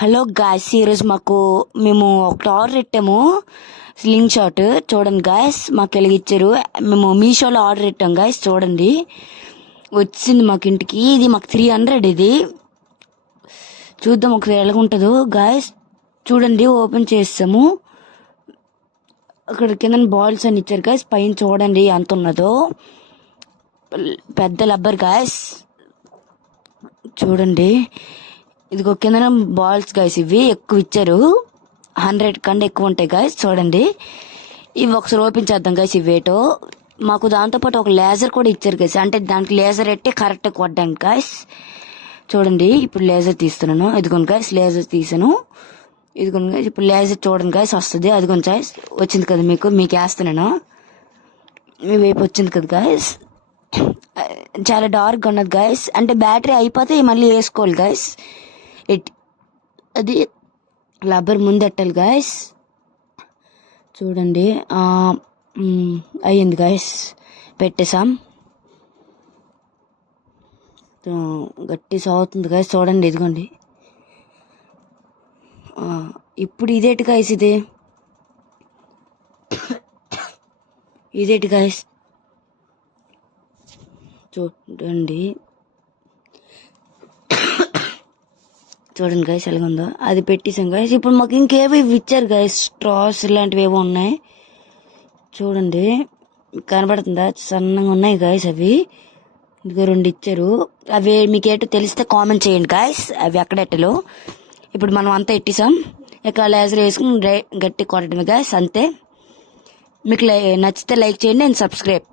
Hello guys, ఈరోజు మేము ఒకటి ఆర్డర్ పెట్టాము. స్లింగ్ షాట్ చూడండి గాయస్, మాకు వెలిగిచ్చారు. మేము మీషోలో ఆర్డర్ పెట్టాం గాయస్. చూడండి వచ్చింది మాకు ఇంటికి. ఇది మాకు 300. ఇది చూద్దాం ఒకసారి ఎలాగుంటుందో గాయస్. చూడండి ఓపెన్ చేస్తాము. అక్కడ కింద బాల్స్ అని ఇచ్చారు గాయస్. పైన చూడండి ఎంత ఉన్నదో, పెద్ద లబ్బర్ గాయస్. చూడండి ఇదిగో కింద బాల్స్ గాయస్. ఇవి ఎక్కువ ఇచ్చారు, 100 కంటే ఎక్కువ ఉంటాయి గాయస్. చూడండి ఇవి ఒకసారి ఓపెన్ చేద్దాం గాయస్. ఇవేటో మాకు దాంతోపాటు ఒక లేజర్ కూడా ఇచ్చారు గాయస్. అంటే దానికి లేజర్ ఎట్టి కరెక్ట్గా కొట్టడానికి గాయస్. చూడండి ఇప్పుడు లేజర్ తీస్తున్నాను. ఇదిగోండి గాయస్, లేజర్ తీసాను. ఇదిగోండి గాయస్, ఇప్పుడు లేజర్ చూడండి గాయస్ వస్తుంది. అదిగోండి గాయస్ వచ్చింది కదా, మీకు వేస్తున్నాను. మీ వైపు వచ్చింది కదా గాయస్. చాలా డార్క్గా ఉన్నది గాయస్. అంటే బ్యాటరీ అయిపోతే మళ్ళీ వేసుకోవాలి గాయస్. అది రబ్బర్ ముందెట్టాలి గాయస్. చూడండి అయ్యింది గాయస్, పెట్టేసాం. గట్టి సాగుతుంది గాయస్. చూడండి ఇదిగోండి. ఇప్పుడు ఇదేంటి గాయస్, ఇదేంటి గాయస్. చూడండి గాయస్ ఎలాగుందో. అది పెట్టేసాం గాయస్. ఇప్పుడు మాకు ఇంకేవి ఇచ్చారు గాయస్. స్ట్రాస్ ఇలాంటివి ఏవో ఉన్నాయి. చూడండి కనబడుతుందా, సన్నగా ఉన్నాయి గాయస్. అవి ఇంకో 2 ఇచ్చారు. అవి మీకు ఏటో తెలిస్తే కామెంట్ చేయండి గాయస్, అవి ఎక్కడెట్టలో. ఇప్పుడు మనం అంతా ఎట్టేసాం. ఇక లేజర్ వేసుకుని గట్టి కొట్టడమే గాయస్, అంతే. మీకు నచ్చితే లైక్ చేయండి అండ్ సబ్స్క్రైబ్.